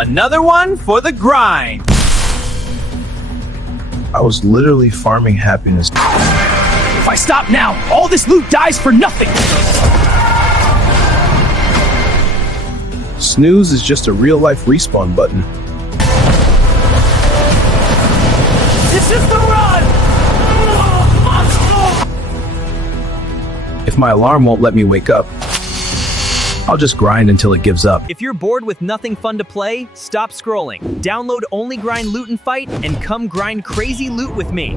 Another one for the grind. I was literally farming happiness. If I stop now, all this loot dies for nothing. Snooze is just a real-life respawn button. This is the run! If my alarm won't let me wake up, I'll just grind until it gives up. If you're bored with nothing fun to play, stop scrolling. Download Only Grind Loot and Fight and come grind crazy loot with me.